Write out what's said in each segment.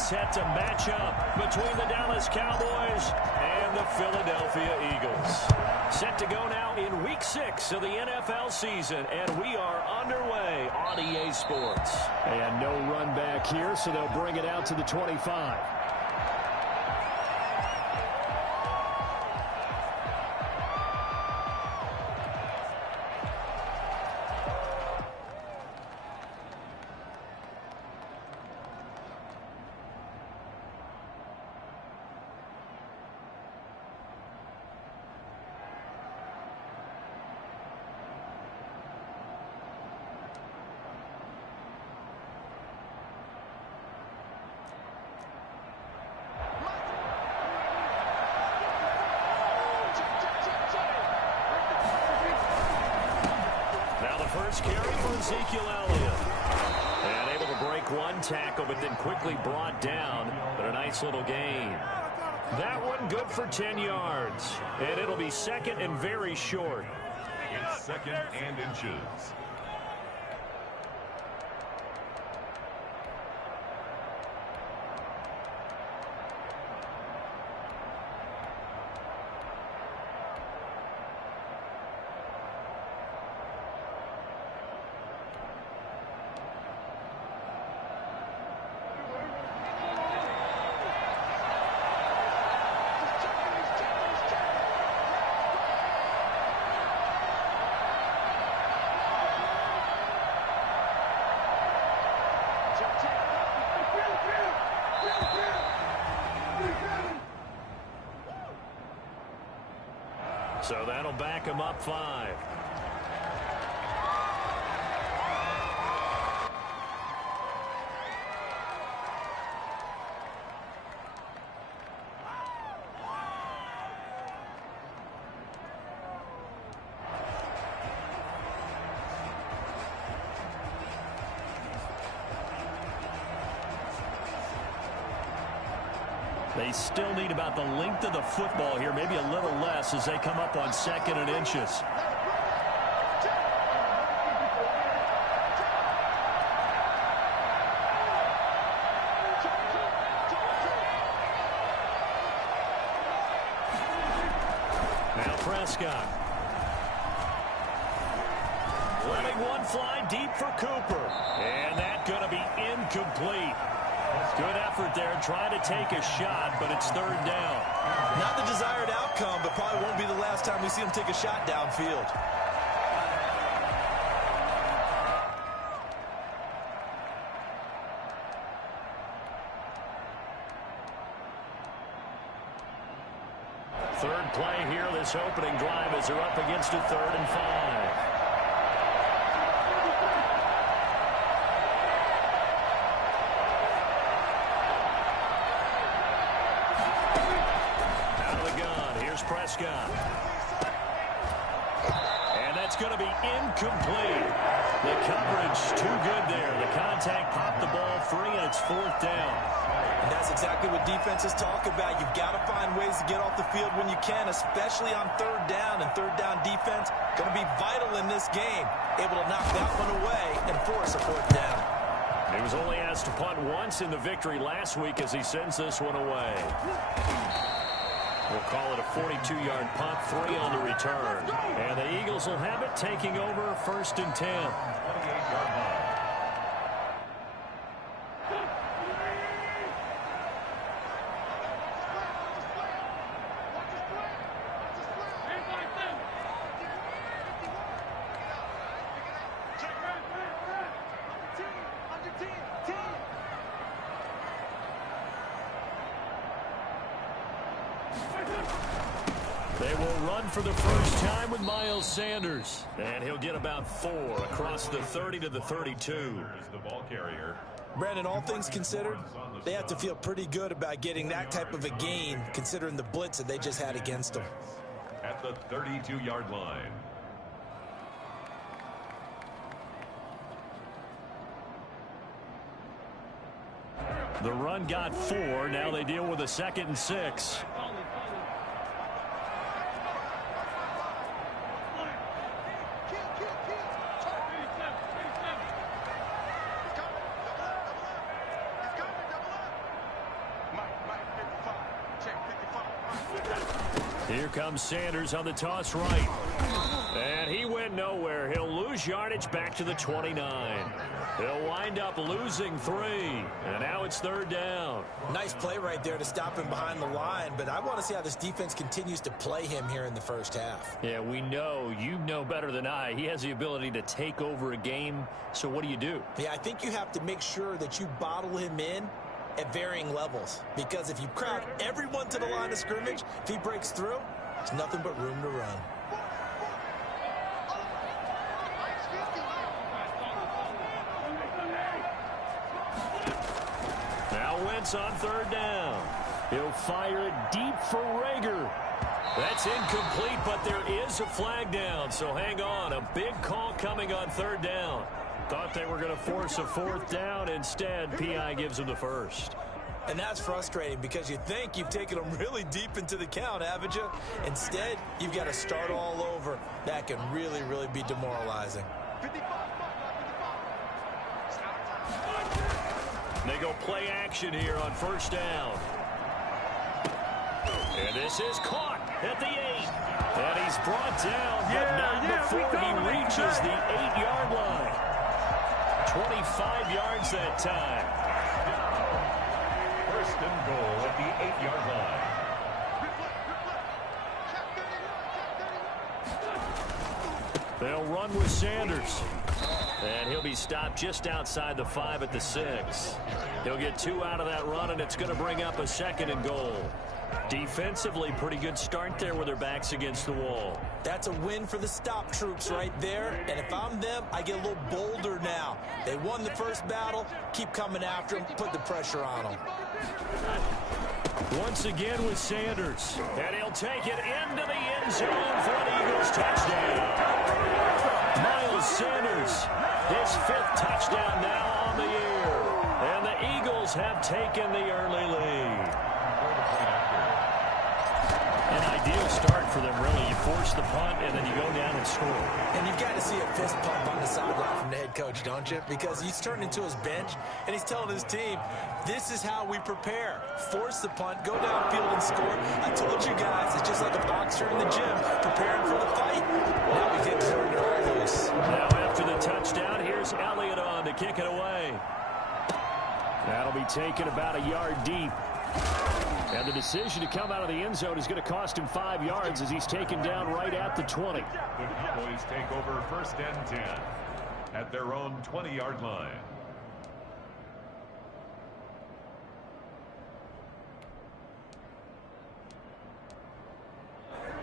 set to match up between the Dallas Cowboys and the Philadelphia Eagles. Set to go now in Week 6 of the NFL season, and we are underway on EA Sports. And no run back here, so they'll bring it out to the 25. First carry for Ezekiel Elliott. And able to break one tackle, but then quickly brought down. But a nice little gain. That one good for 10 yards. And it'll be second and very short. It's second and inches. So that'll back him up 5. They still need about the length of the football here, maybe a little less as they come up on second and inches. Now Prescott. Letting one fly deep for Cooper. And that's going to be incomplete. Good effort there, trying to take a shot, but it's third down. Not the desired outcome, but probably won't be the last time we see him take a shot downfield. Third play here, this opening drive as they're up against a 3rd and 5. Prescott. And that's going to be incomplete. The coverage too good there. The contact popped the ball free, and it's 4th down. And that's exactly what defenses talk about. You've got to find ways to get off the field when you can, especially on 3rd down. And 3rd down defense going to be vital in this game. Able to knock that one away and force a 4th down. He was only asked to punt once in the victory last week as he sends this one away. We'll call it a 42-yard punt, 3 on the return. And the Eagles will have it, taking over 1st and 10. They will run for the first time with Miles Sanders. And he'll get about 4 across the 30 to the 32. The ball carrier. Brandon, all things considered, they have to feel pretty good about getting that type of a gain, considering the blitz that they just had against them. At the 32-yard line. The run got 4. Now they deal with a 2nd and 6. Here comes Sanders on the toss right. And he went nowhere. He'll lose yardage back to the 29. He'll wind up losing 3. And now it's 3rd down. Nice play right there to stop him behind the line, but I want to see how this defense continues to play him here in the first half. Yeah, we know. You know better than I. He has the ability to take over a game. So what do? Yeah, I think you have to make sure that you bottle him in at varying levels, because if you crowd everyone to the line of scrimmage, if he breaks through, there's nothing but room to run. Now Wentz on 3rd down. He'll fire it deep for Rager. That's incomplete, but there is a flag down, so hang on. A big call coming on 3rd down. Thought they were going to force a 4th down. Instead, P.I. gives them the 1st. And that's frustrating because you think you've taken them really deep into the count, haven't you? Instead, you've got to start all over. That can really, really be demoralizing. They go play action here on 1st down. And this is caught at the 8. And he's brought down, but not before he reaches the 8-yard line. 25 yards that time. 1st and goal at the 8-yard line. They'll run with Sanders. And he'll be stopped just outside the 5 at the 6. He'll get 2 out of that run, and it's going to bring up a 2nd and goal. Defensively, pretty good start there with their backs against the wall. That's a win for the stop troops right there. And if I'm them, I get a little bolder now. They won the first battle. Keep coming after them. Put the pressure on them. Once again with Sanders. And he'll take it into the end zone for an Eagles touchdown. Miles Sanders, his 5th touchdown now on the year. And the Eagles have taken the early lead. An ideal start for them, really. You force the punt, and then you go down and score. And you've got to see a fist pump on the sideline from the head coach, don't you? Because he's turned into his bench, and he's telling his team, this is how we prepare. Force the punt, go downfield and score. I told you guys, it's just like a boxer in the gym, preparing for the fight. Now we get turned all loose. Now after the touchdown, here's Elliott on to kick it away. That'll be taken about a yard deep. And the decision to come out of the end zone is going to cost him 5 yards as he's taken down right at the 20. The Cowboys take over 1st and 10 at their own 20-yard line.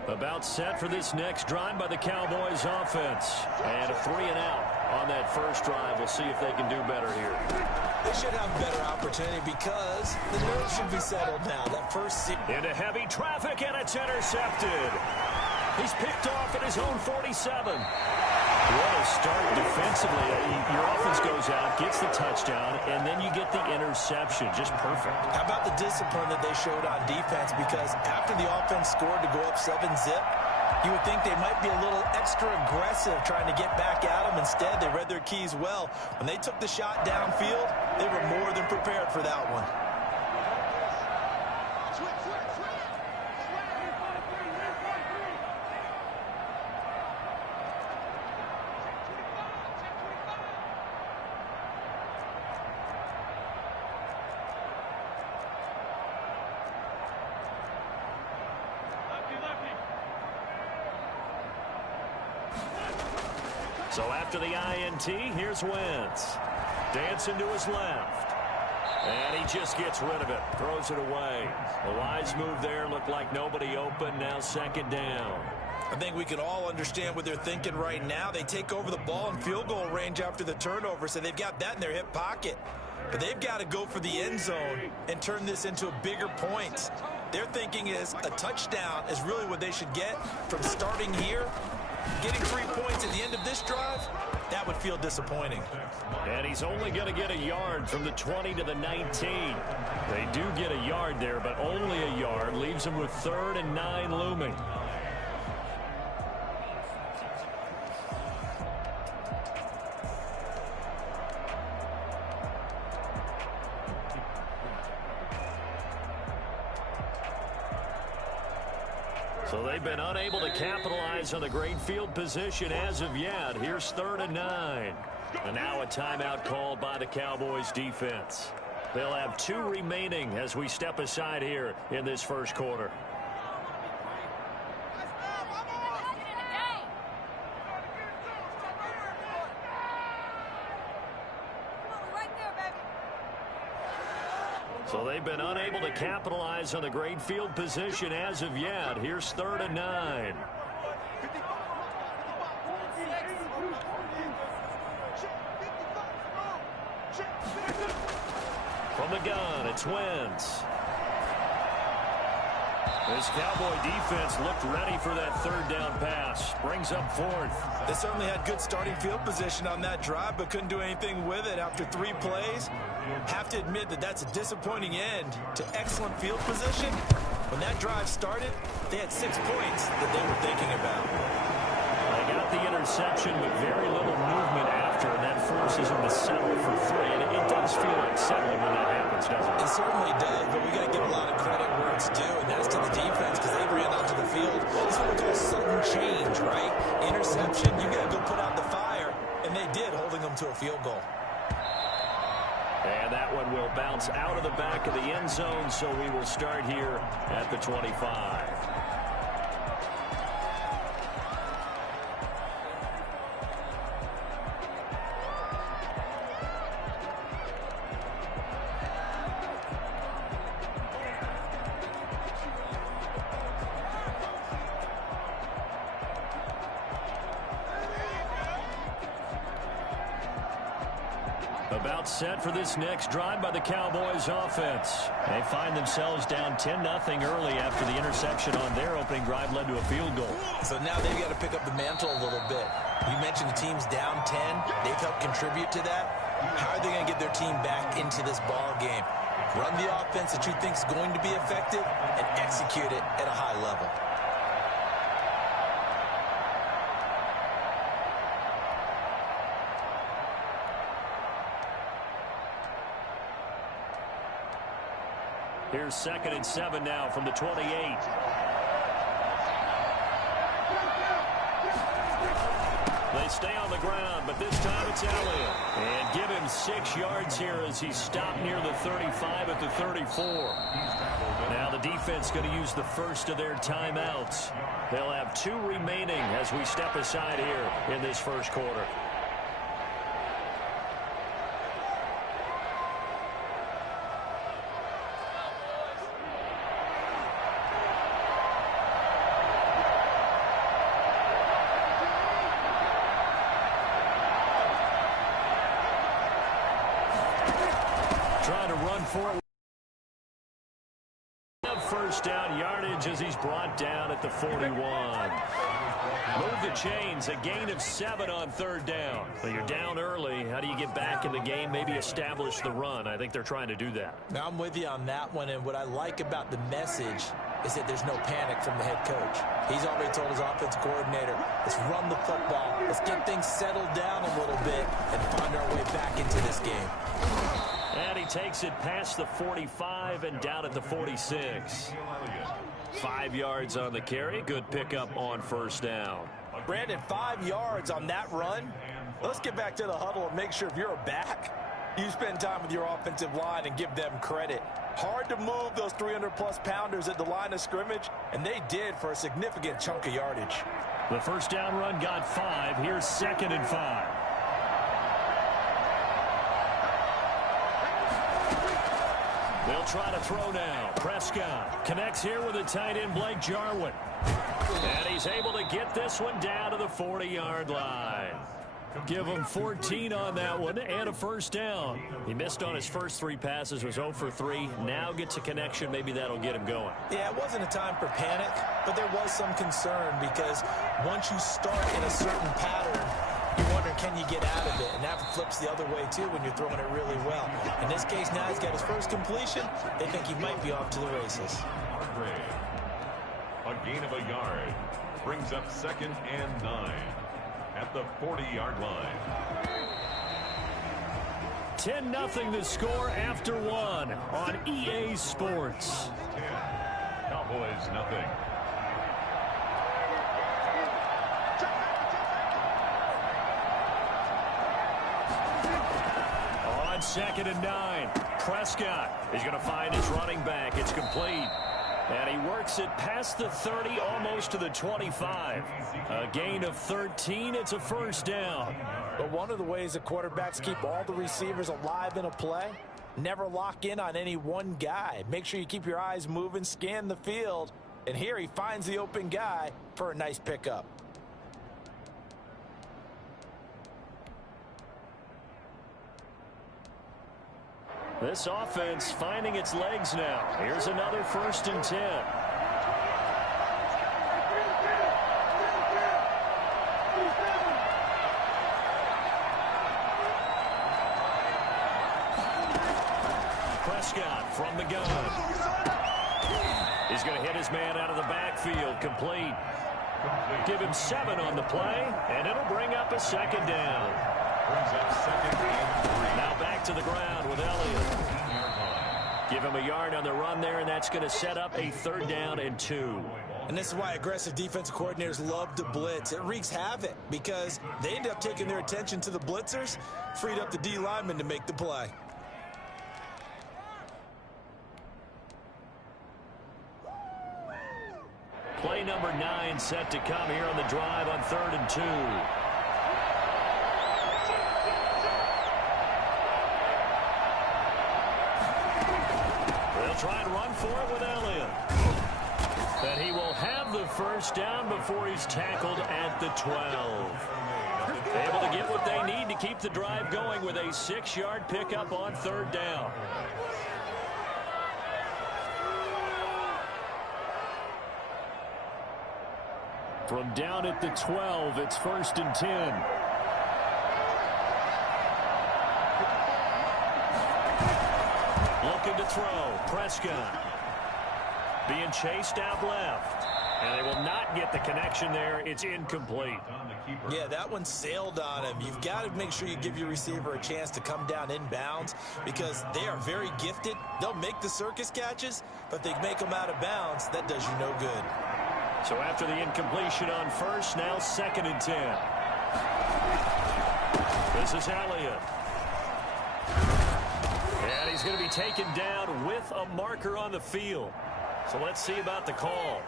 About set for this next drive by the Cowboys offense. And a 3-and-out on that first drive. We'll see if they can do better here. They should have a better opportunity because the nerves should be settled now. That first into heavy traffic, and it's intercepted. He's picked off at his own 47. What a start defensively. Your offense goes out, gets the touchdown, and then you get the interception. Just perfect. How about the discipline that they showed on defense? Because after the offense scored to go up 7-zip, you would think they might be a little extra aggressive trying to get back at them. Instead, they read their keys well. When they took the shot downfield, they were more than prepared for that one. So after the INT, here's Wentz. Dancing to his left. And he just gets rid of it. Throws it away. A wise move there. Looked like nobody open. Now 2nd down. I think we can all understand what they're thinking right now. They take over the ball in field goal range after the turnover, so they've got that in their hip pocket. But they've got to go for the end zone and turn this into a bigger point. Their thinking is a touchdown is really what they should get from starting here. Getting 3 points at the end of this drive, that would feel disappointing. And he's only going to get a yard from the 20 to the 19. They do get a yard there, but only a yard. Leaves him with 3rd and 9 looming. So they've been unable to capitalize on the great field position as of yet. Here's 3rd and 9. And now a timeout called by the Cowboys defense. They'll have 2 remaining as we step aside here in this first quarter. So they've been unable to capitalize on the great field position as of yet. Here's 3rd and 9. From the gun, it's Wentz. This Cowboy defense looked ready for that 3rd down pass. Brings up 4th. They certainly had good starting field position on that drive, but couldn't do anything with it after 3 plays. Have to admit that that's a disappointing end to excellent field position. When that drive started, they had 6 points that they were thinking about. They got the interception, but very little movement after, and that forces them to settle for 3. And it does feel unsettling when that happens, doesn't it? It certainly does, but we got to give a lot of credit where it's due, and that's to the defense, because they ran onto the field. This is what we call sudden change, right? Interception, you got to go put out the fire, and they did, holding them to a field goal. And that one will bounce out of the back of the end zone, so we will start here at the 25. About set for this next drive by the Cowboys offense. They find themselves down 10-0 early after the interception on their opening drive led to a field goal. So now they've got to pick up the mantle a little bit. You mentioned the team's down 10. They've helped contribute to that. How are they going to get their team back into this ball game? Run the offense that you think is going to be effective and execute it at a high level. Here's 2nd and 7 now from the 28. They stay on the ground, but this time it's Elliott. And give him 6 yards here as he stopped near the 35 at the 34. Now the defense going to use the first of their timeouts. They'll have 2 remaining as we step aside here in this first quarter. Trying to run for it. First down yardage as he's brought down at the 41. Move the chains, a gain of 7 on 3rd down. But you're down early. How do you get back in the game, maybe establish the run? I think they're trying to do that. Now, I'm with you on that one, and what I like about the message is that there's no panic from the head coach. He's already told his offensive coordinator, let's run the football. Let's get things settled down a little bit and find our way back into this game. And he takes it past the 45 and down at the 46. 5 yards on the carry. Good pickup on 1st down. Brandon, 5 yards on that run. Let's get back to the huddle and make sure if you're a back, you spend time with your offensive line and give them credit. Hard to move those 300-plus pounders at the line of scrimmage, and they did for a significant chunk of yardage. The 1st down run got 5. Here's 2nd and 5. They'll try to throw now. Prescott connects here with a tight end, Blake Jarwin. And he's able to get this one down to the 40-yard line. Give him 14 on that one and a 1st down. He missed on his first 3 passes, was 0 for 3. Now gets a connection. Maybe that'll get him going. Yeah, it wasn't a time for panic, but there was some concern because once you start in a certain pattern, you wonder, can you get out of it? And that flips the other way, too, when you're throwing it really well. In this case, now he's got his first completion. They think he might be off to the races. A gain of a yard brings up 2nd and 9 at the 40-yard line. 10-0 the score after 1 on EA Sports. 10. Cowboys 0. 2nd and 9. Prescott is going to find his running back. It's complete. And he works it past the 30, almost to the 25. A gain of 13. It's a first down. But one of the ways that quarterbacks keep all the receivers alive in a play, never lock in on any one guy. Make sure you keep your eyes moving, scan the field. And here he finds the open guy for a nice pickup. This offense finding its legs now. Here's another 1st and 10. Prescott from the gun. He's going to hit his man out of the backfield. Complete. Give him 7 on the play, and it'll bring up a 2nd down. Brings up 2nd and 3. Now back to the ground with Elliott. Give him a yard on the run there, and that's going to set up a 3rd down and 2. And this is why aggressive defensive coordinators love to blitz. It wreaks havoc because they end up taking their attention to the blitzers, freed up the D lineman to make the play. Play number 9 set to come here on the drive on 3rd and 2. Try and run for it with Elliott. But he will have the first down before he's tackled at the 12. Able to get what they need to keep the drive going with a 6-yard pickup on 3rd down. From down at the 12, it's 1st and 10. Looking to throw. Prescott being chased out left. And they will not get the connection there. It's incomplete. Yeah, that one sailed on him. You've got to make sure you give your receiver a chance to come down inbounds because they are very gifted. They'll make the circus catches, but they make them out of bounds. That does you no good. So after the incompletion on 1st, now 2nd and 10. This is Elliott. And he's going to be taken down with a marker on the field. So let's see about the call.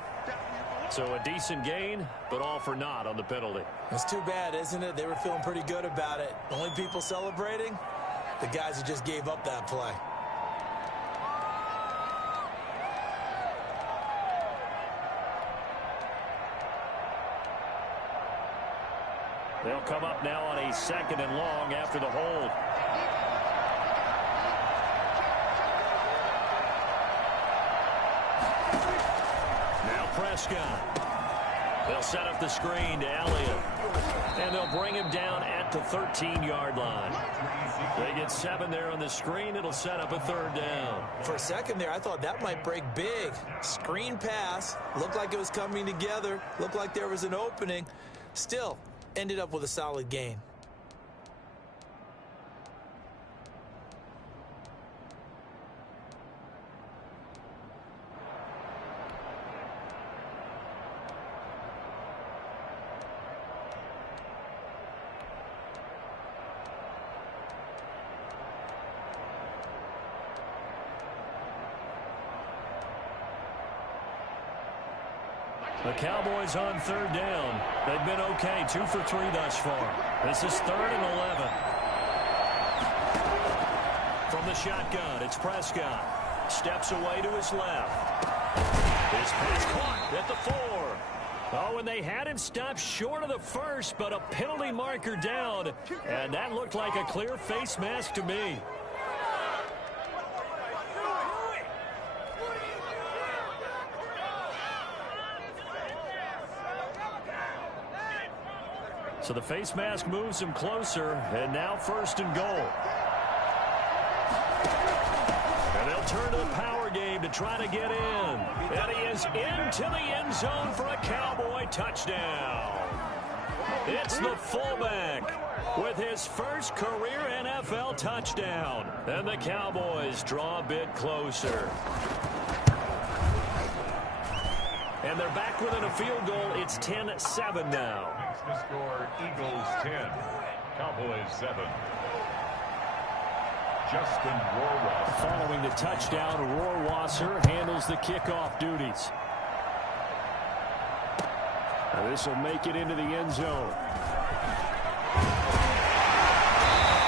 So a decent gain, but all for naught on the penalty. It's too bad, isn't it? They were feeling pretty good about it. The only people celebrating, the guys who just gave up that play. They'll come up now on a 2nd and long after the hold. Prescott. They'll set up the screen to Elliott. And they'll bring him down at the 13-yard line. They get 7 there on the screen. It'll set up a 3rd down. For a second there, I thought that might break big. Screen pass. Looked like it was coming together. Looked like there was an opening. Still, ended up with a solid gain. The Cowboys on 3rd down. They've been okay, 2 for 3 thus far. This is 3rd and 11. From the shotgun, it's Prescott. Steps away to his left. His pass caught at the 4. Oh, and they had him stopped short of the 1st, but a penalty marker down. And that looked like a clear face mask to me. So the face mask moves him closer, and now 1st and goal. And they'll turn to the power game to try to get in. And he is into the end zone for a Cowboy touchdown. It's the fullback with his first career NFL touchdown. And the Cowboys draw a bit closer. And they're back within a field goal. It's 10-7 now. The score, Eagles 10, Cowboys 7. Justin Rohrwasser. Following the touchdown, Rohrwasser handles the kickoff duties. Now this will make it into the end zone.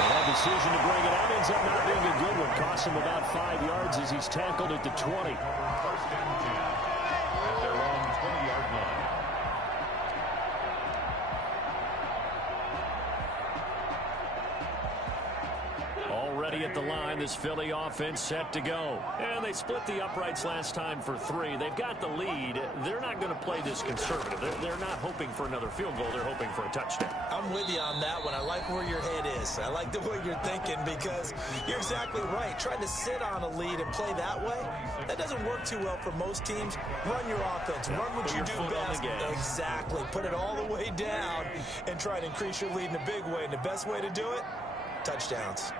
That decision to bring it out ends up not being a good one. Costs him about 5 yards as he's tackled at the 20. First and 10 at their own 20-yard line. Already at the line, this Philly offense set to go. And they split the uprights last time for 3. They've got the lead. They're not going to play this conservative. They're not hoping for another field goal. They're hoping for a touchdown. I'm with you on that one. I like where your head is. I like the way you're thinking because you're exactly right. Trying to sit on a lead and play that way, that doesn't work too well for most teams. Run your offense. Run what you do best. Exactly. Put it all the way down and try to increase your lead in a big way. And the best way to do it, touchdowns.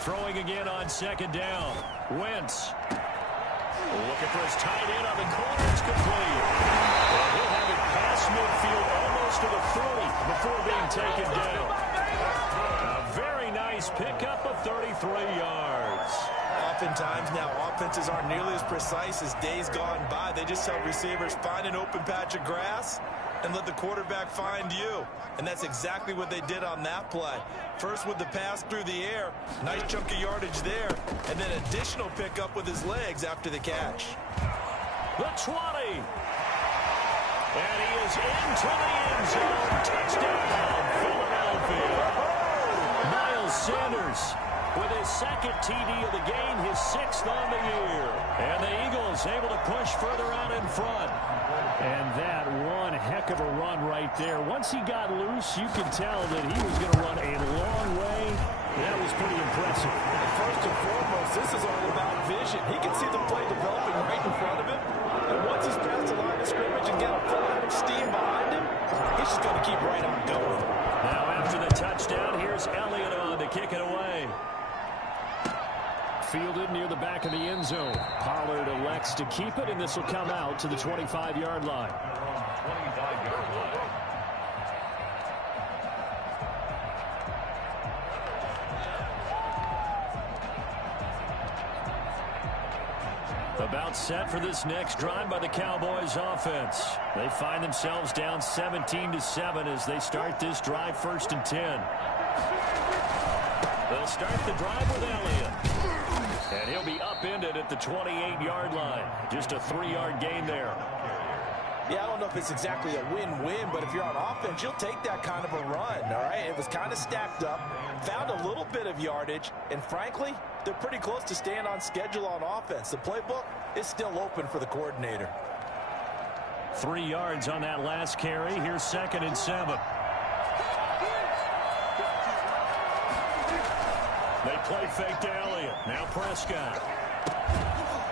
Throwing again on second down. Wentz. Looking for his tight end on the corner. It's complete. And he'll have it past midfield almost to the 40 before being taken down. A very nice pickup of 33 yards. Oftentimes now offenses aren't nearly as precise as days gone by. They just help receivers find an open patch of grass and let the quarterback find you. And that's exactly what they did on that play. First with the pass through the air, nice chunk of yardage there, and then additional pickup with his legs after the catch. The 20. And he is into the end zone. Touchdown, Philadelphia. Miles Sanders with his second TD of the game, his 6th on the year. And the Eagles able to push further out in front. And that one heck of a run right there. Once he got loose, you could tell that he was going to run a long way. That was pretty impressive. First and foremost, this is all about vision. He can see the play developing right in front of him. And once he's past the line of scrimmage and got a full head of steam behind him, he's just going to keep right on going. Now after the touchdown, here's Elliott on to kick it away. Fielded near the back of the end zone. Pollard elects to keep it, and this will come out to the 25-yard line. 25-yard line. About set for this next drive by the Cowboys offense. They find themselves down 17-7 as they start this drive 1st and 10. They'll start the drive with Elliott. And he'll be upended at the 28-yard line. Just a 3-yard gain there. Yeah, I don't know if it's exactly a win-win, but if you're on offense, you'll take that kind of a run, all right? It was kind of stacked up, found a little bit of yardage, and frankly, they're pretty close to staying on schedule on offense. The playbook is still open for the coordinator. 3 yards on that last carry. Here's 2nd and 7. They play fake to Elliott. Now Prescott.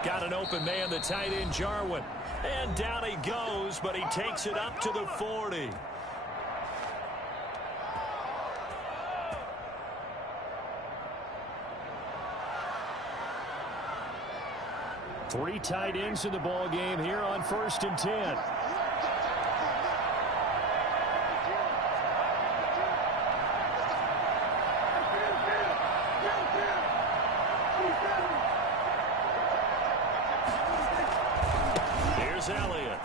Got an open man, the tight end, Jarwin. And down he goes, but he takes it up to the 40. Three tight ends in the ball game here on 1st and 10. Here's Elliott.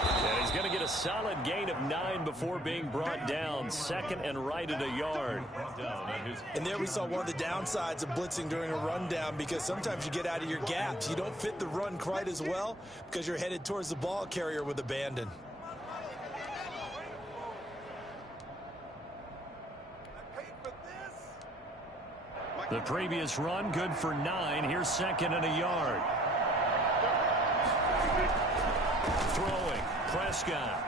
And he's going to get a solid gain of 9 before being brought down. 2nd and right at a yard. And there we saw one of the downsides of blitzing during a rundown, because sometimes you get out of your gaps. You don't fit the run quite as well because you're headed towards the ball carrier with abandon. The previous run good for 9. Here's 2nd and a yard. Throwing. Prescott.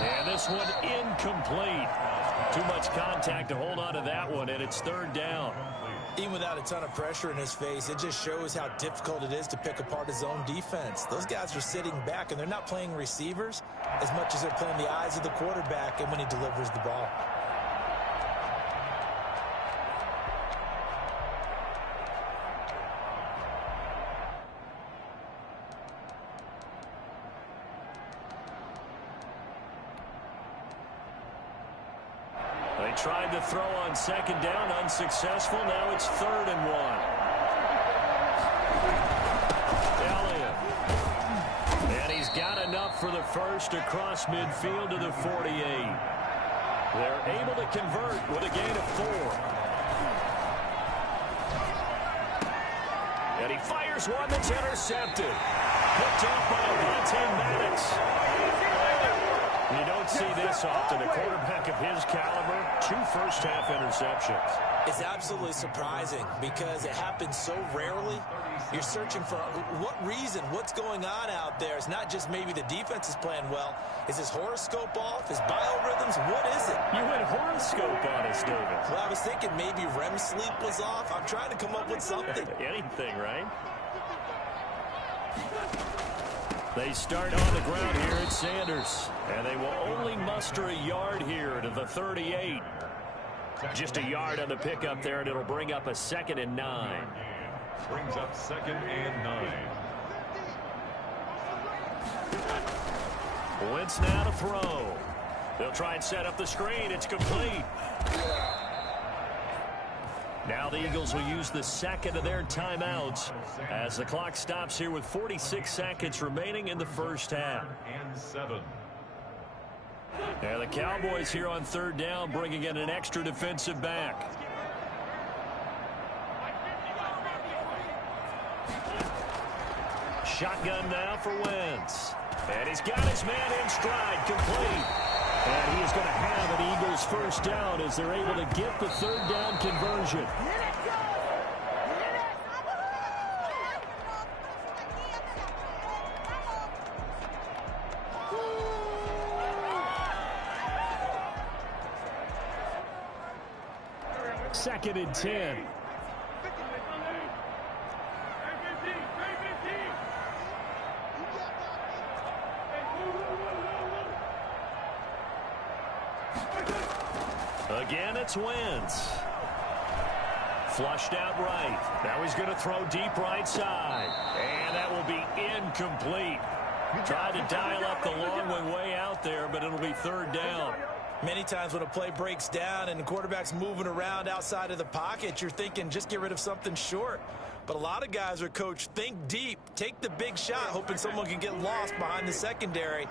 And this one incomplete. Too much contact to hold on to that one, and it's 3rd down. Even without a ton of pressure in his face, it just shows how difficult it is to pick apart his own defense. Those guys are sitting back, and they're not playing receivers as much as they're playing the eyes of the quarterback and when he delivers the ball. They tried to throw on second down, unsuccessful. Now it's 3rd and 1. Elliott. And he's got enough for the first across midfield to the 48. They're able to convert with a gain of 4. And he fires one that's intercepted. Picked off by Avonte Maddox. You don't see this often. A quarterback of his caliber, 2 first-half interceptions. It's absolutely surprising because it happens so rarely. You're searching for what reason, what's going on out there. It's not just maybe the defense is playing well. Is his horoscope off? His biorhythms? What is it? You went horoscope on us, David. Well, I was thinking maybe REM sleep was off. I'm trying to come up with something. Anything, right? They start on the ground here at Sanders. And they will only muster a yard here to the 38. Just a yard on the pickup there, and it'll bring up a 2nd and 9. Brings up 2nd and 9. Wentz now to throw. They'll try and set up the screen. It's complete. Now the Eagles will use the 2nd of their timeouts as the clock stops here with 46 seconds remaining in the first half. And 7. And the Cowboys here on 3rd down, bringing in an extra defensive back. Shotgun now for Wentz. And he's got his man in stride, complete. And he is going to have an Eagles first down as they're able to get the 3rd down conversion. Second and 10. Again, it's Wentz. Flushed out right. Now he's going to throw deep right side. And that will be incomplete. Tried to dial up the long way out there, but it'll be 3rd down. Many times when a play breaks down and the quarterback's moving around outside of the pocket, you're thinking just get rid of something short. But a lot of guys are coached, think deep, take the big shot, hoping someone can get lost behind the secondary.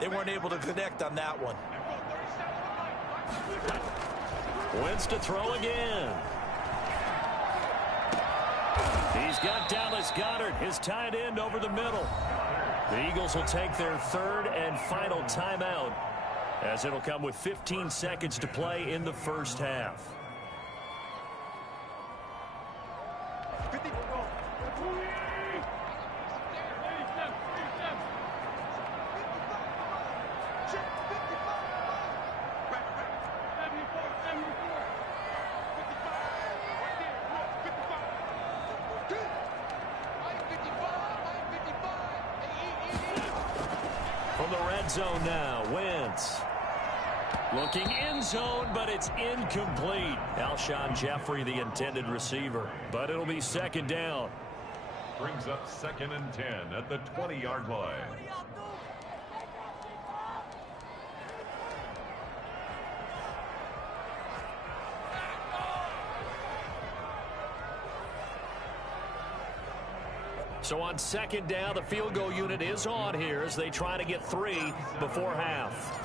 They weren't able to connect on that one. Wentz to throw again. He's got Dallas Goedert, his tight end, over the middle. The Eagles will take their 3rd and final timeout, as it'll come with 15 seconds to play in the first half. From the red zone now, Wentz. Looking in zone, but it's incomplete. Alshon Jeffrey, the intended receiver. But it'll be 2nd down. Brings up 2nd and 10 at the 20-yard line. So on 2nd down, the field goal unit is on here as they try to get 3 before half.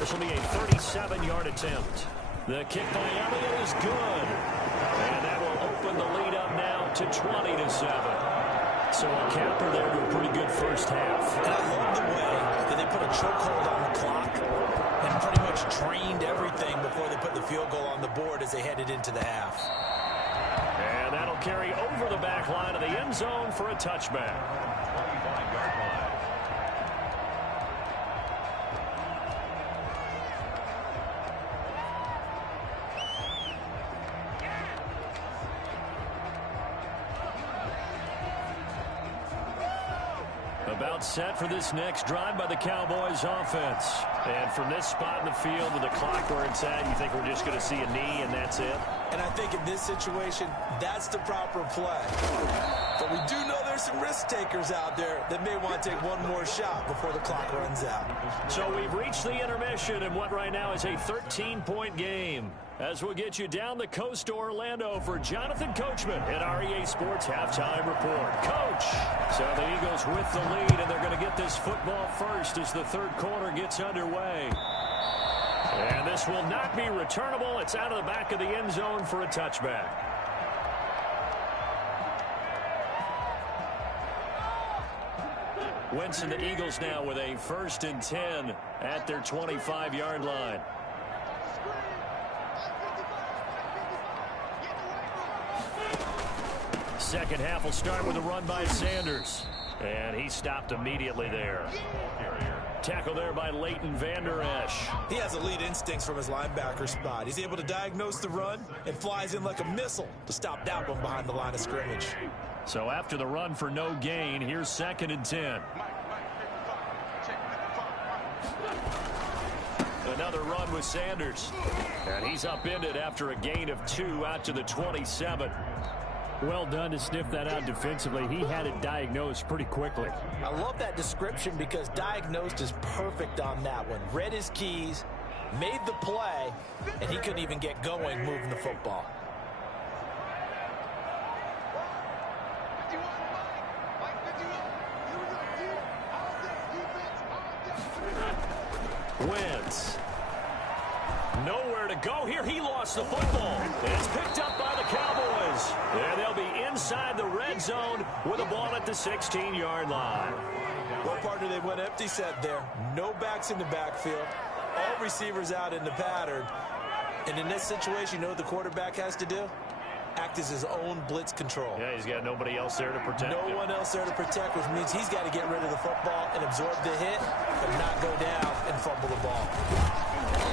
This will be a 37-yard attempt. The kick by Elliott is good. And that will open the lead up now to 20-7. So a capper there to a pretty good first half. And I love the way that they put a chokehold on the clock and pretty much trained everything before they put the field goal on the board as they headed into the half. And that'll carry over the back line of the end zone for a touchback. 25-yard line. About set for this next drive by the Cowboys offense. And from this spot in the field with the clock where it's at, you think we're just going to see a knee and that's it? And I think in this situation, that's the proper play. But we do know there's there's some risk takers out there that may want to take one more shot before the clock runs out. So we've reached the intermission in what right now is a 13-point game. As we'll get you down the coast to Orlando for Jonathan Coachman at our EA Sports Halftime Report. Coach! So the Eagles with the lead, and they're going to get this football first as the third quarter gets underway. And this will not be returnable. It's out of the back of the end zone for a touchback. Wentz and the Eagles now with a 1st and 10 at their 25-yard line. Second half will start with a run by Sanders. And he stopped immediately there. Tackle there by Leighton Vander Esch. He has elite instincts from his linebacker spot. He's able to diagnose the run and flies in like a missile to stop that one behind the line of scrimmage. So after the run for no gain, here's 2nd and 10. Another run with Sanders. And he's upended after a gain of 2 out to the 27. Well done to sniff that out defensively. He had it diagnosed pretty quickly. I love that description because diagnosed is perfect on that one. Read his keys, made the play, and he couldn't even get going moving the football. Wentz. Nowhere to go here. He lost the football. It's picked up by the Cowboys. And they'll be inside the red zone with a ball at the 16-yard line. Well, partner, they went empty set there. No backs in the backfield. All receivers out in the pattern. And in this situation, you know what the quarterback has to do? Act as his own blitz control. Yeah, he's got nobody else there to protect him. No one else there to protect, which means he's got to get rid of the football and absorb the hit, but not go down and fumble the ball.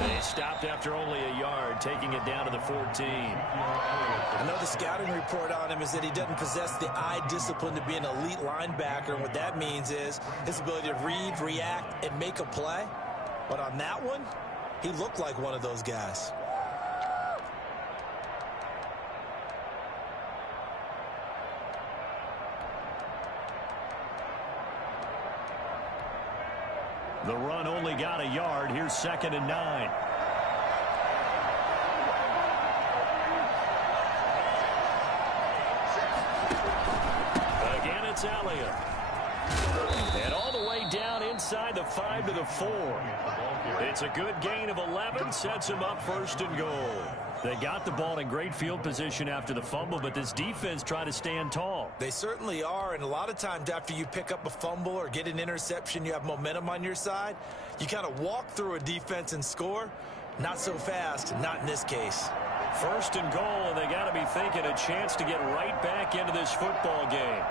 And he stopped after only a yard, taking it down to the 14. I know the scouting report on him is that he doesn't possess the eye discipline to be an elite linebacker, and what that means is his ability to read, react, and make a play. But on that one, he looked like one of those guys. The run only got a yard. Here's 2nd and 9. Again, it's Elliott. And all the way down inside the 5 to the 4. It's a good gain of 11. Sets him up 1st and goal. They got the ball in great field position after the fumble, but this defense tried to stand tall. They certainly are, and a lot of times after you pick up a fumble or get an interception, you have momentum on your side. You kind of walk through a defense and score. Not so fast, not in this case. 1st and goal, and they got to be thinking a chance to get right back into this football game.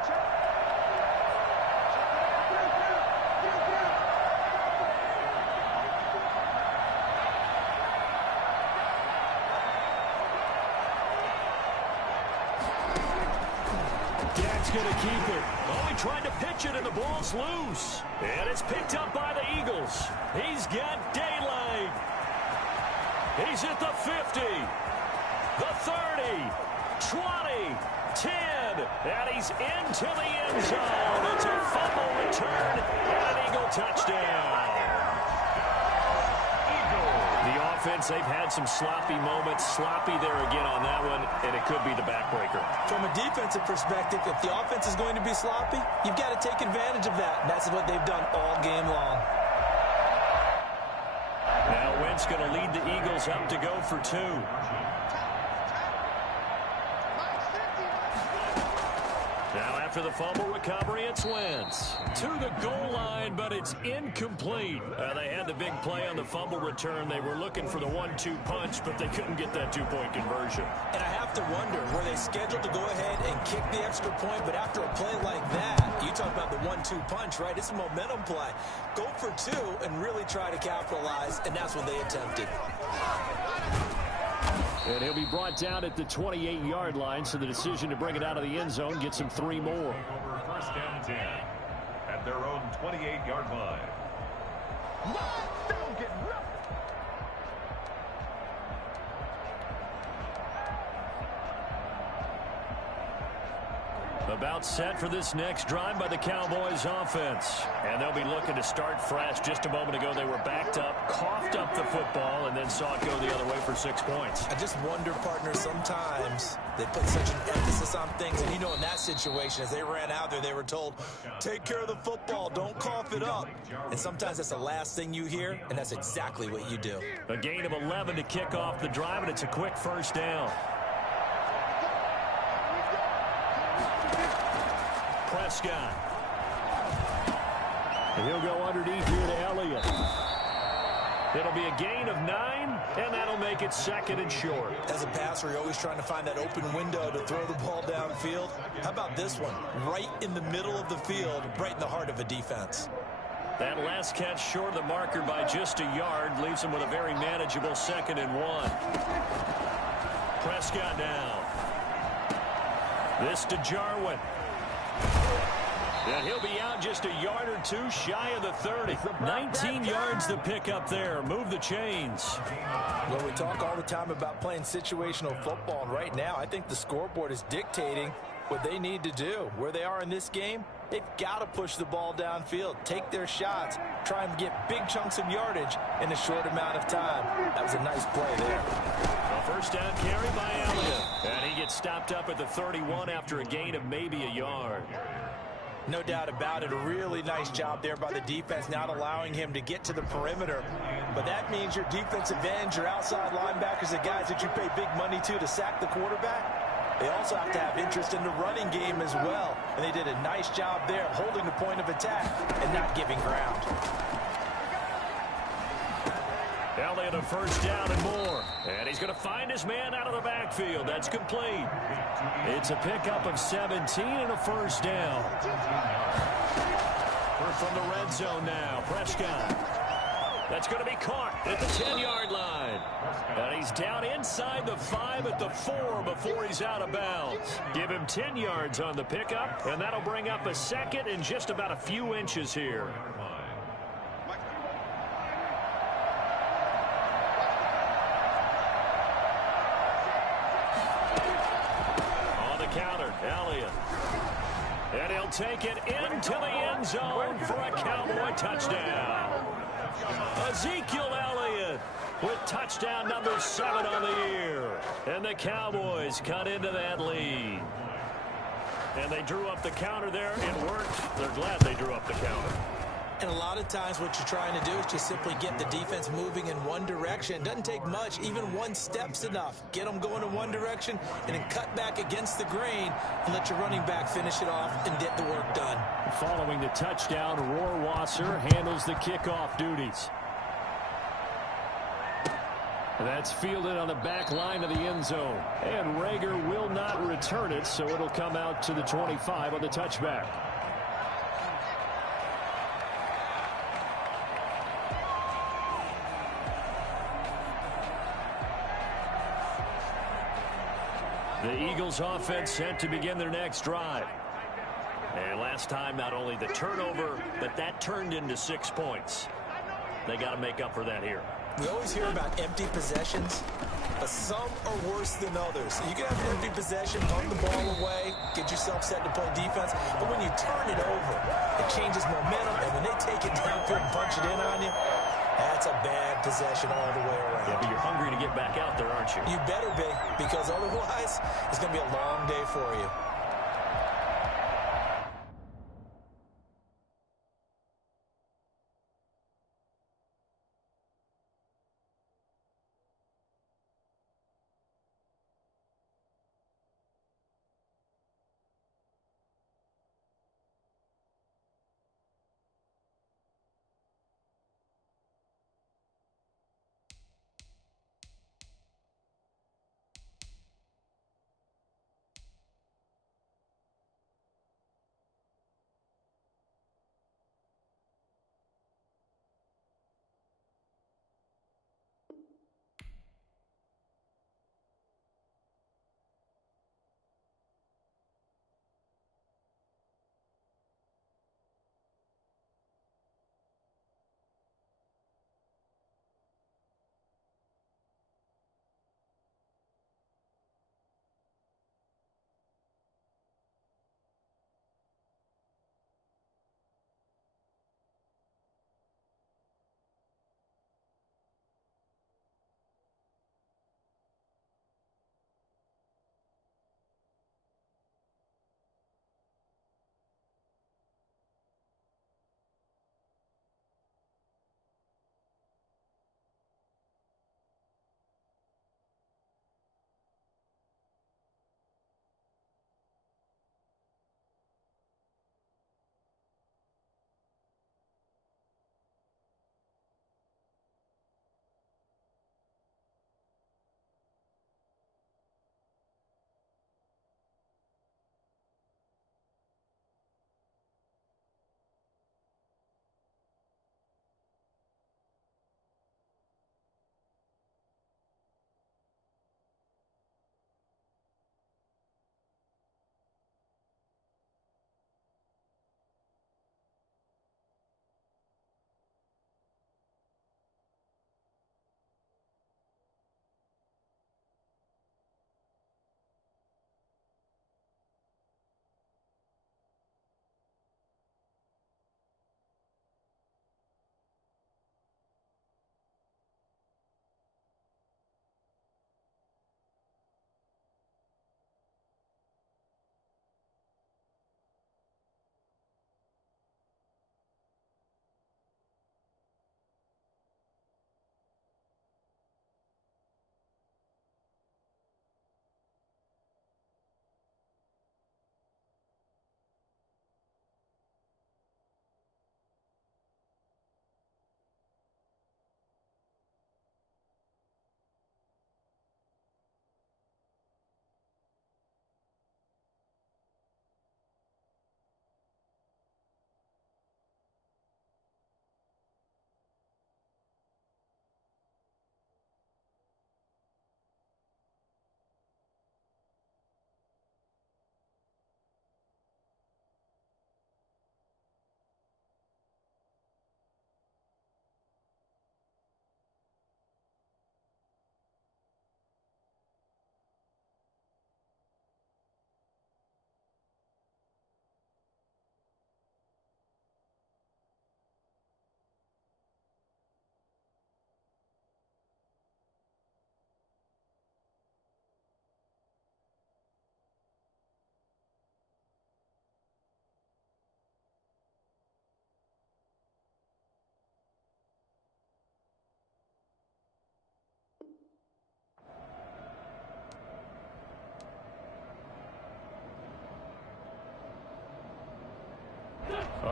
Going to keep it. Oh, he tried to pitch it, and the ball's loose. And it's picked up by the Eagles. He's got daylight. He's at the 50, the 30, 20, 10, and he's into the end zone. It's a fumble return and an Eagle touchdown. The offense, they've had some sloppy moments. Sloppy there again on that one, and it could be the backbreaker. From a defensive perspective, if the offense is going to be sloppy, you've got to take advantage of that. And that's what they've done all game long. Now Wentz going to lead the Eagles up to go for 2. Now after the fumble recovery, it's Wentz to the goal line, but it's incomplete. They had the big play on the fumble return. They were looking for the 1-2 punch, but they couldn't get that 2-point conversion. And I have to wonder, were they scheduled to go ahead and kick the extra point, but after a play like that, you talk about the 1-2 punch, right? It's a momentum play. Go for 2 and really try to capitalize, and that's what they attempted. And he'll be brought down at the 28-yard line, so the decision to bring it out of the end zone gets him 3 more. Over 1st and 10 at their own 28-yard line. A About set for this next drive by the Cowboys offense. And they'll be looking to start fresh. Just a moment ago, they were backed up, coughed up the football, and then saw it go the other way for 6 points. I just wonder, partner, sometimes they put such an emphasis on things. And, you know, in that situation, as they ran out there, they were told, take care of the football, don't cough it up. And sometimes that's the last thing you hear, and that's exactly what you do. A gain of 11 to kick off the drive, and it's a quick first down. Prescott. And he'll go underneath here to Elliott. It'll be a gain of 9, and that'll make it 2nd and short. As a passer, you're always trying to find that open window to throw the ball downfield. How about this one? Right in the middle of the field, right in the heart of a defense. That last catch short of the marker by just a yard leaves him with a very manageable 2nd and 1. Prescott now. This to Jarwin. And he'll be out just a yard or two shy of the 30. 19 yards to pick up there. Move the chains. Well, we talk all the time about playing situational football, and right now I think the scoreboard is dictating what they need to do. Where they are in this game, they've got to push the ball downfield, take their shots, try and get big chunks of yardage in a short amount of time. That was a nice play there. A first down carry by Elliott. And he gets stopped up at the 31 after a gain of maybe a yard. No doubt about it. A really nice job there by the defense, not allowing him to get to the perimeter. But that means your defensive ends, your outside linebackers, the guys that you pay big money to sack the quarterback, they also have to have interest in the running game as well. And they did a nice job there of holding the point of attack and not giving ground. Elliott a first down and more. And he's going to find his man out of the backfield. That's complete. It's a pickup of 17 and a first down. We're from the red zone now. Prescott. That's going to be caught at the 10-yard line. And he's down inside the 5 at the 4 before he's out of bounds. Give him 10 yards on the pickup, and that'll bring up a 2nd and just about a few inches here. Counter, Elliott. And he'll take it into the end zone for a Cowboy touchdown. Ezekiel Elliott with touchdown number 7 on the year. And the Cowboys cut into that lead. And they drew up the counter there. It worked. They're glad they drew up the counter. And a lot of times what you're trying to do is just simply get the defense moving in one direction. It doesn't take much. Even one step's enough. Get them going in one direction and then cut back against the grain and let your running back finish it off and get the work done. Following the touchdown, Rohrwasser handles the kickoff duties. That's fielded on the back line of the end zone. And Rager will not return it, so it'll come out to the 25 on the touchback. The Eagles offense set to begin their next drive. And last time, not only the turnover, but that turned into 6 points. They got to make up for that here. We always hear about empty possessions, but some are worse than others. You can have an empty possession, punt the ball away, get yourself set to play defense, but when you turn it over, it changes momentum, and when they take it downfield and punch it in on you, that's a bad possession all the way around. Yeah, but you're hungry to get back out there, aren't you? You better be, because otherwise, it's going to be a long day for you.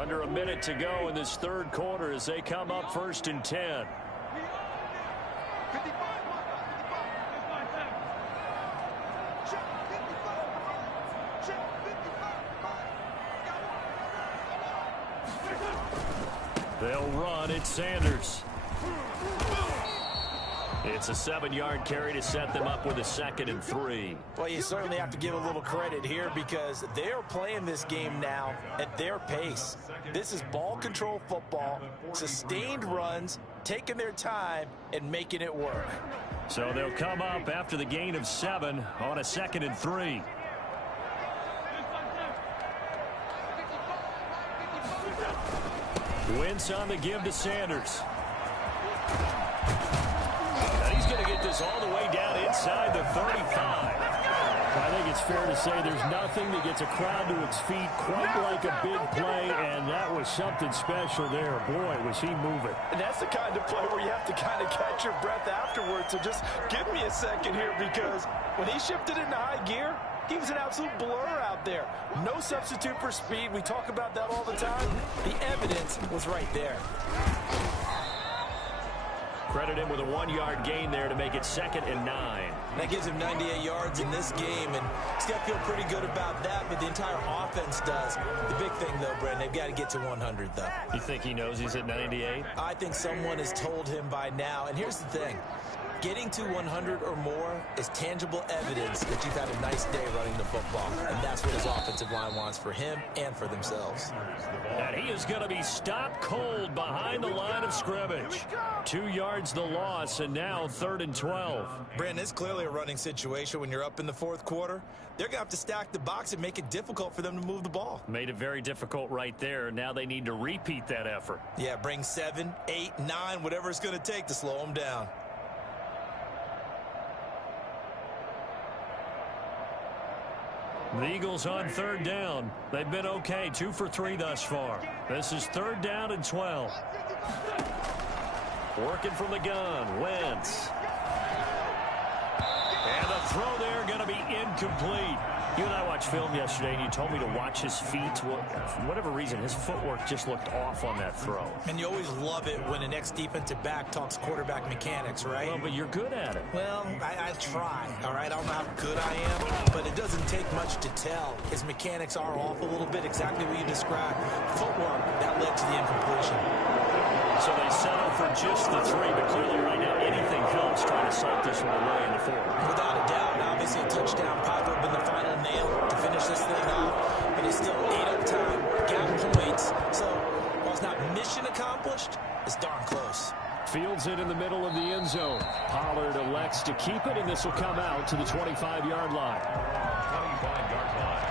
Under a minute to go in this third quarter as they come up 1st and 10. They'll run. It's Sanders. It's a 7-yard carry to set them up with a 2nd and 3. Well, you certainly have to give a little credit here because they are playing this game now at their pace. This is ball control football, sustained runs, taking their time, and making it work. So they'll come up after the gain of 7 on a 2nd and 3. Wentz on the give to Sanders. And he's going to get this all the way down inside the 35. I think it's fair to say there's nothing that gets a crowd to its feet quite like a big play, and that was something special there. Boy, was he moving. And that's the kind of play where you have to kind of catch your breath afterwards. So just give me a second here because when he shifted into high gear, he was an absolute blur out there. No substitute for speed. We talk about that all the time. The evidence was right there. Credit him with a 1-yard gain there to make it 2nd and 9. That gives him 98 yards in this game, and he's got to feel pretty good about that, but the entire offense does. The big thing, though, Brent, they've got to get to 100, though. You think he knows he's at 98? I think someone has told him by now, and here's the thing. Getting to 100 or more is tangible evidence that you've had a nice day running the football, and that's what his offensive line wants for him and for themselves. And he is going to be stopped cold behind the line of scrimmage. 2 yards the loss, and now 3rd and 12. Brandon, it's clearly a running situation when you're up in the 4th quarter. They're going to have to stack the box and make it difficult for them to move the ball. Made it very difficult right there. Now they need to repeat that effort. Yeah, bring 7, 8, 9, whatever it's going to take to slow them down. The Eagles on 3rd down. They've been okay, 2 for 3 thus far. This is 3rd down and 12. Working from the gun, Wentz. And the throw there going to be incomplete. You and I watched film yesterday, and you told me to watch his feet. Well, for whatever reason, his footwork just looked off on that throw. And you always love it when an ex-defensive back talks quarterback mechanics, right? Well, but you're good at it. Well, I try, all right? I don't know how good I am, but it doesn't take much to tell. His mechanics are off a little bit, exactly what you described. Footwork, that led to the incompletion. So they settle for just the 3, but clearly right now anything helps trying to salt this one away in the 4th. Without a doubt, obviously a touchdown pop up in the final nail to finish this thing off, but it's still 8 up time, gap points. So while it's not mission accomplished, it's darn close. Fields it in the middle of the end zone. Pollard elects to keep it, and this will come out to the 25-yard line. 25-yard line.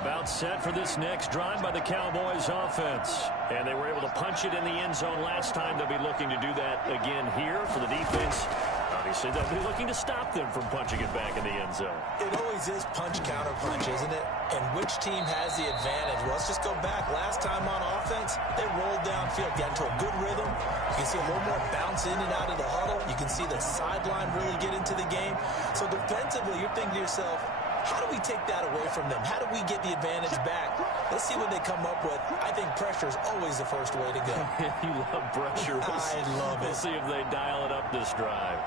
About set for this next drive by the Cowboys offense. And they were able to punch it in the end zone last time. They'll be looking to do that again here for the defense. Obviously, they'll be looking to stop them from punching it back in the end zone. It always is punch, counter punch, isn't it? And which team has the advantage? Well, let's just go back. Last time on offense, they rolled downfield, got into a good rhythm. You can see a little more bounce in and out of the huddle. You can see the sideline really get into the game. So defensively, you're thinking to yourself, how do we take that away from them? How do we get the advantage back? Let's see what they come up with. I think pressure is always the first way to go. You love pressure. I love it. We'll see if they dial it up this drive.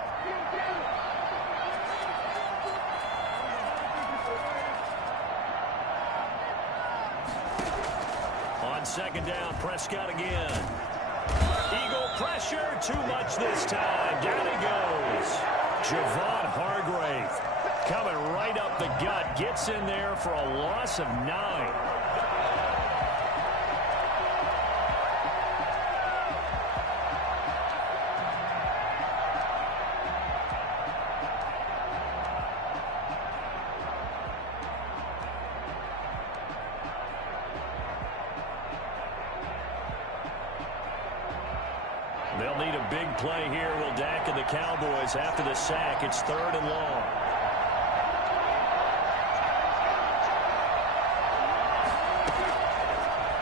On 2nd down, Prescott again. Eagle pressure, too much this time. Down he goes. Javon Hargrave coming right up the gut. Gets in there for a loss of 9. They'll need a big play here. Will Dak and the Cowboys after the sack. It's 3rd and long.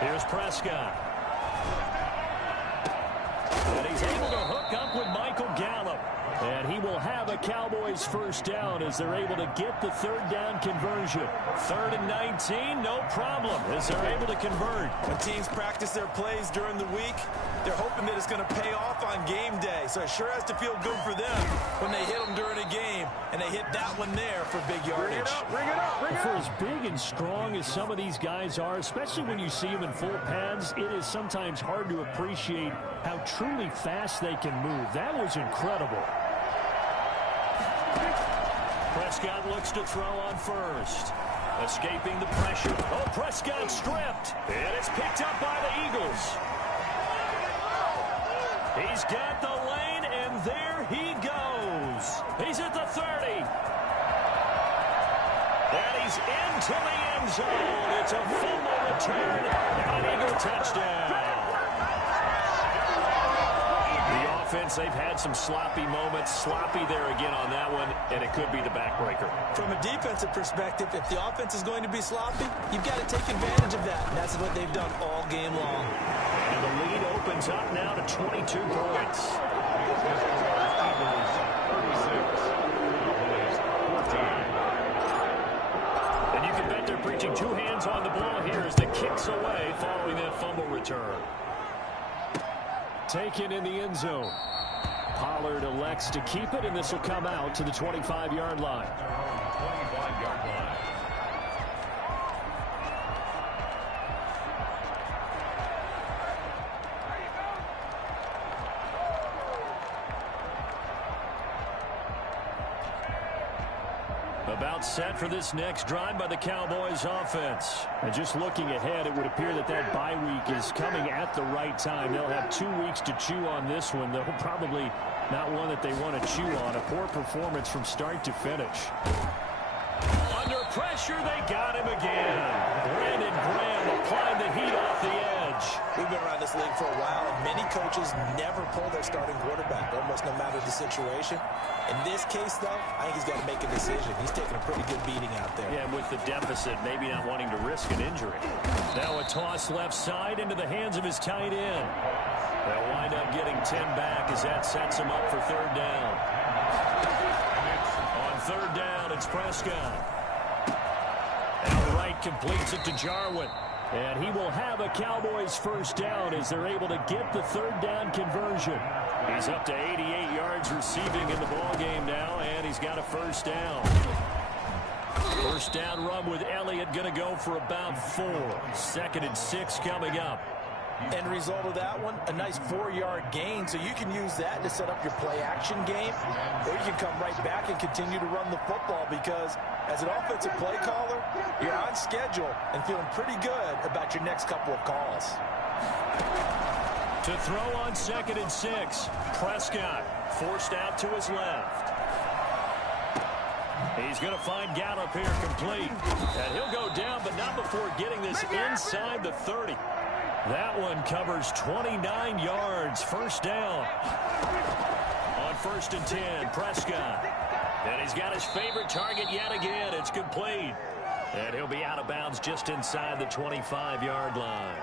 Here's Prescott. And he's able to And he will have a Cowboys first down as they're able to get the third down conversion. 3rd and 19, no problem, as they're able to convert. When teams practice their plays during the week, they're hoping that it's going to pay off on game day. So it sure has to feel good for them when they hit them during a game, and they hit that one there for big yardage. Bring it up. For as big and strong as some of these guys are, especially when you see them in full pads, it is sometimes hard to appreciate how truly fast they can move. That was incredible. Prescott looks to throw on first. Escaping the pressure. Oh, Prescott stripped. And it's picked up by the Eagles. He's got the lane, and there he goes. He's at the 30. And he's into the end zone. It's a fumble return and an Eagle touchdown. The offense, they've had some sloppy moments. Sloppy there again on that one, and it could be the backbreaker. From a defensive perspective, if the offense is going to be sloppy, you've got to take advantage of that. And that's what they've done all game long. And the lead opens up now to 22 points. And you can bet they're preaching two hands on the ball here as the kick's away following that fumble return. Taken in the end zone. Pollard elects to keep it, and this will come out to the 25-yard line. 25-yard line. About set for this next drive by the Cowboys offense. And just looking ahead, it would appear that that bye week is coming at the right time. They'll have 2 weeks to chew on this one, though probably not one that they want to chew on. A poor performance from start to finish. Under pressure, they got him again. Brandon Graham applied the heat off the edge. We've been around this league for a while, and many coaches never pull their starting quarterback, almost no matter the situation. In this case, though, I think he's got to make a decision. He's taking a pretty good beating out there. Yeah, with the deficit, maybe not wanting to risk an injury. Now a toss left side into the hands of his tight end. They'll wind up getting 10 back as that sets him up for third down. On third down, it's Prescott. Outright completes it to Jarwin. And he will have a Cowboys first down as they're able to get the third down conversion. He's up to 88 yards receiving in the ballgame now, and he's got a first down. First down run with Elliott going to go for about 4. 2nd and 6 coming up. End result of that one, a nice 4-yard gain, so you can use that to set up your play-action game, or you can come right back and continue to run the football because as an offensive play caller, you're on schedule and feeling pretty good about your next couple of calls. To throw on 2nd and 6, Prescott forced out to his left. He's going to find Gallup here complete. And he'll go down, but not before getting this inside the 30. That one covers 29 yards. First down. On 1st and 10, Prescott. And he's got his favorite target yet again. It's complete. And he'll be out of bounds just inside the 25-yard line.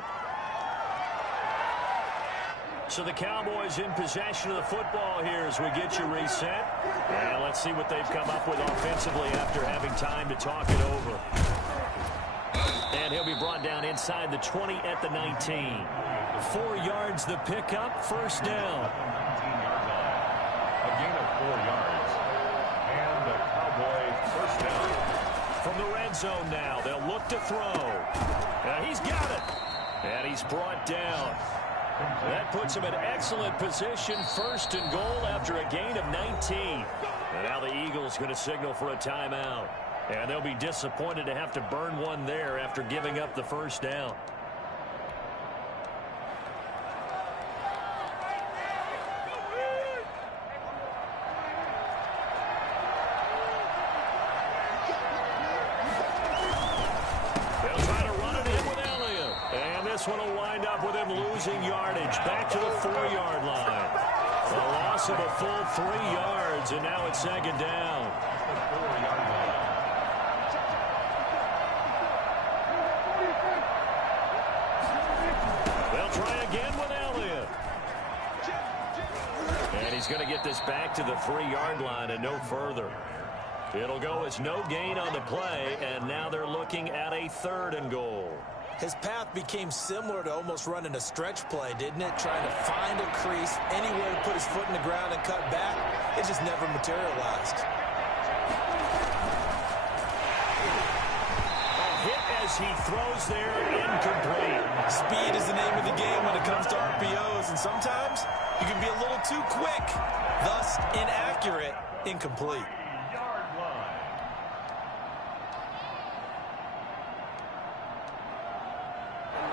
So the Cowboys in possession of the football here as we get you reset. And let's see what they've come up with offensively after having time to talk it over. And he'll be brought down inside the 20 at the 19. 4 yards the pickup, first down. 19-yard line. A gain of 4 yards. And the Cowboy first down. From the red zone now, they'll look to throw. And he's got it. And he's brought down. That puts him in excellent position, 1st and goal after a gain of 19. And now the Eagles going to signal for a timeout. And they'll be disappointed to have to burn one there after giving up the first down. They'll try to run it in with Elliott. And this one will wind up with him losing yardage. Back to the 4-yard line. A loss of a full 3 yards, and now it's 2nd down. going to get this back to the 3-yard line and no further. It'll go as no gain on the play, and now they're looking at a 3rd and goal. His path became similar to almost running a stretch play, didn't it? Trying to find a crease, anywhere to put his foot in the ground and cut back. It just never materialized. A hit as he throws there, incomplete. Speed is the name of the game when it comes to RPOs, and sometimes you can be a little too quick. Thus, inaccurate, incomplete.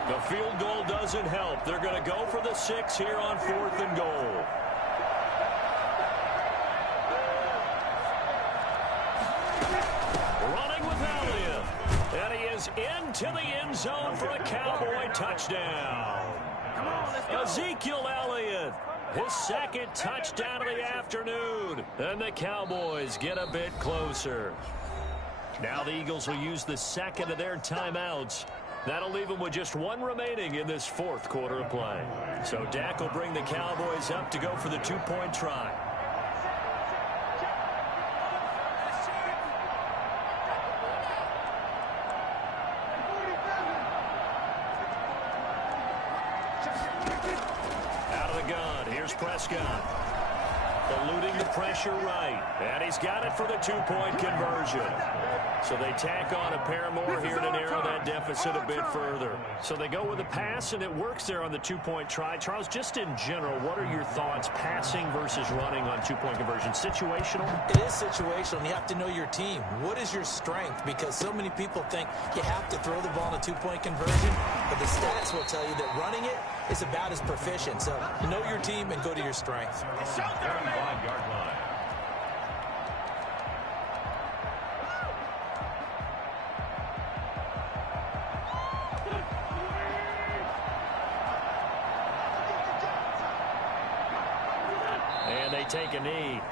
The field goal doesn't help. They're going to go for the 6 here on 4th and goal. Running with Elliott. And he is into the end zone for a Cowboy touchdown. Ezekiel Elliott, his 2nd touchdown of the afternoon. And the Cowboys get a bit closer. Now the Eagles will use the 2nd of their timeouts. That'll leave them with just 1 remaining in this 4th quarter of play. So Dak will bring the Cowboys up to go for the 2-point try. Out of the gun, here's Prescott. Eluding the pressure right. And he's got it for the 2-point conversion. So they tack on a pair more here to narrow that deficit a bit further. So they go with a pass, and it works there on the 2-point try. Charles, just in general, what are your thoughts passing versus running on 2-point conversion? Situational? It is situational. You have to know your team. What is your strength? Because so many people think you have to throw the ball in a 2-point conversion, but the stats will tell you that running it is about as proficient. So know your team and go to your strength. 5-yard line. And they take a knee.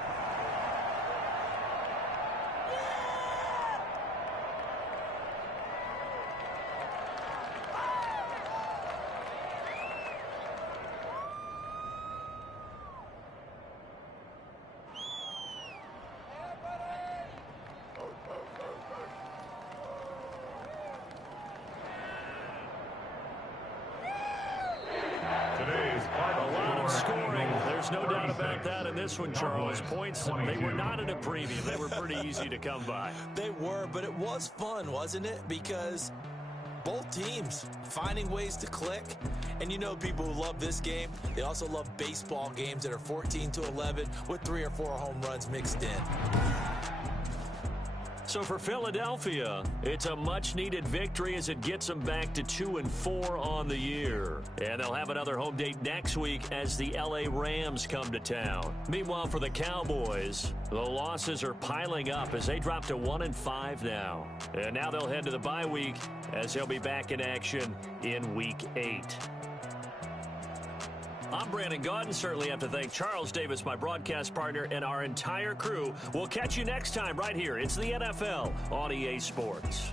There's no doubt about that in this one, Charles. Points, they were not at a premium. They were pretty easy to come by. They were, but it was fun, wasn't it? Because both teams finding ways to click. And you know people who love this game, they also love baseball games that are 14-11 with 3 or 4 home runs mixed in. So for Philadelphia, it's a much-needed victory as it gets them back to 2-4 on the year. And they'll have another home date next week as the L.A. Rams come to town. Meanwhile, for the Cowboys, the losses are piling up as they drop to 1-5 now. And now they'll head to the bye week as they'll be back in action in Week 8. I'm Brandon Gaudin. Certainly have to thank Charles Davis, my broadcast partner, and our entire crew. We'll catch you next time right here. It's the NFL on EA Sports.